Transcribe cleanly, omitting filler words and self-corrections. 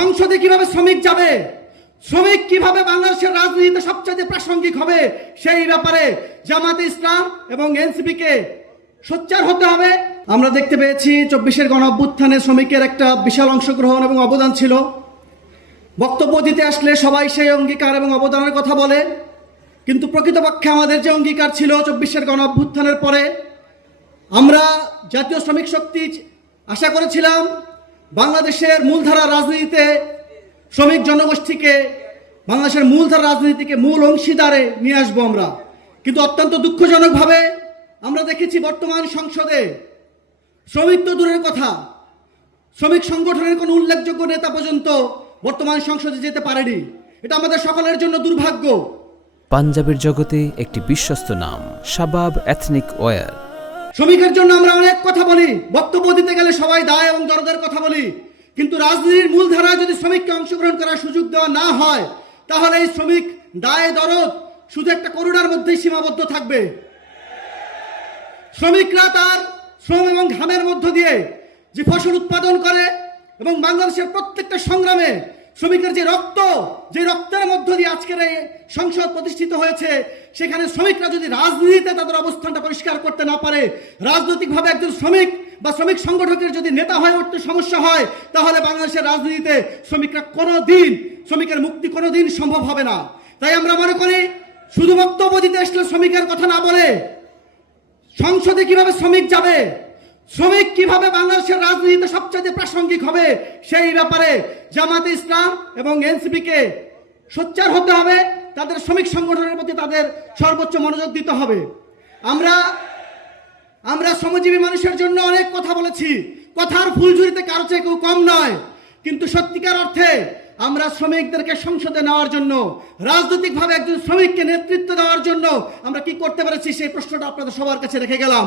সংসদে কিভাবে শ্রমিক যাবে, শ্রমিক কিভাবে বাংলাদেশের রাজনীতিতে সবচেয়ে প্রাসঙ্গিক হবে, সেই ব্যাপারে জামাতে ইসলাম এবং এনসিপিকে সোচ্চার হতে হবে। আমরা দেখতে পেয়েছি 24-এর গণঅভ্যুত্থানে শ্রমিকের একটা বিশাল অংশগ্রহণ এবং অবদান ছিল। বক্তব্য দিতে আসলে সবাই সেই অঙ্গীকার এবং অবদানের কথা বলে, কিন্তু প্রকৃতপক্ষে আমাদের যে অঙ্গীকার ছিল 24-এর গণঅভ্যুত্থানের পরে, আমরা জাতীয় শ্রমিক শক্তি আশা করেছিলাম বাংলাদেশের মূলধারা রাজনীতিতে শ্রমিক জনগোষ্ঠীকে, বাংলাদেশের মূলধারা রাজনীতিকে মূল অংশীদারে নিয়ে আসবো আমরা। কিন্তু অত্যন্ত দুঃখজনকভাবে আমরা দেখেছি বর্তমান সংসদে শ্রমিক তো দূরের কথা, শ্রমিক সংগঠনের কোনো উল্লেখযোগ্য নেতা পর্যন্ত বর্তমান সংসদে যেতে পারেনি। এটা আমাদের সকলের জন্য দুর্ভাগ্য। পাঞ্জাবের জগতে একটি বিশ্বস্ত নাম শাবাব এথনিক ওয়্যার। শ্রমিকের জন্য আমরা অনেক কথা বলি, বক্তব্য দিতে গেলে সবাই দায় এবং দরদের কথা বলি, কিন্তু রাজনীতির মূলধারায় যদি শ্রমিককে অংশগ্রহণ করার সুযোগ দেওয়া না হয়, তাহলে এই শ্রমিক দায় দরদ শুধু একটা করুণার মধ্যেই সীমাবদ্ধ থাকবে। শ্রমিকরা তার শ্রম এবং ঘামের মধ্য দিয়ে যে ফসল উৎপাদন করে এবং বাংলাদেশের প্রত্যেকটা সংগ্রামে শ্রমিকের যে রক্তের মধ্য দিয়ে আজকের এই সংসদ প্রতিষ্ঠিত হয়েছে, সেখানে শ্রমিকরা যদি রাজনীতিতে তাদের অবস্থানটা পরিষ্কার করতে না পারে, রাজনৈতিকভাবে একজন শ্রমিক বা শ্রমিক সংগঠকের যদি নেতা হয়ে উঠতে সমস্যা হয়, তাহলে বাংলাদেশের রাজনীতিতে শ্রমিকের মুক্তি কোনোদিন সম্ভব হবে না। তাই আমরা মনে করি শুধু বক্তব্য দিতে আসলে শ্রমিকের কথা না বলে সংসদে কিভাবে শ্রমিক যাবে, শ্রমিক কিভাবে বাংলাদেশের রাজনীতিতে সবচেয়ে প্রাসঙ্গিক হবে, সেই ব্যাপারে জামাতে ইসলাম এবং এনসিপিকে সোচ্চার হতে হবে। তাদের শ্রমিক সংগঠনের প্রতি তাদের সর্বোচ্চ মনোযোগ দিতে হবে। আমরা শ্রমজীবী মানুষের জন্য অনেক কথা বলেছি, কথার ফুলঝুরিতে কারো চেয়ে কেউ কম নয়, কিন্তু সত্যিকার অর্থে আমরা শ্রমিকদেরকে সংসদে নেওয়ার জন্য, রাজনৈতিকভাবে একজন শ্রমিককে নেতৃত্ব দেওয়ার জন্য আমরা কি করতে পেরেছি, সেই প্রশ্নটা আপনাদের সবার কাছে রেখে গেলাম।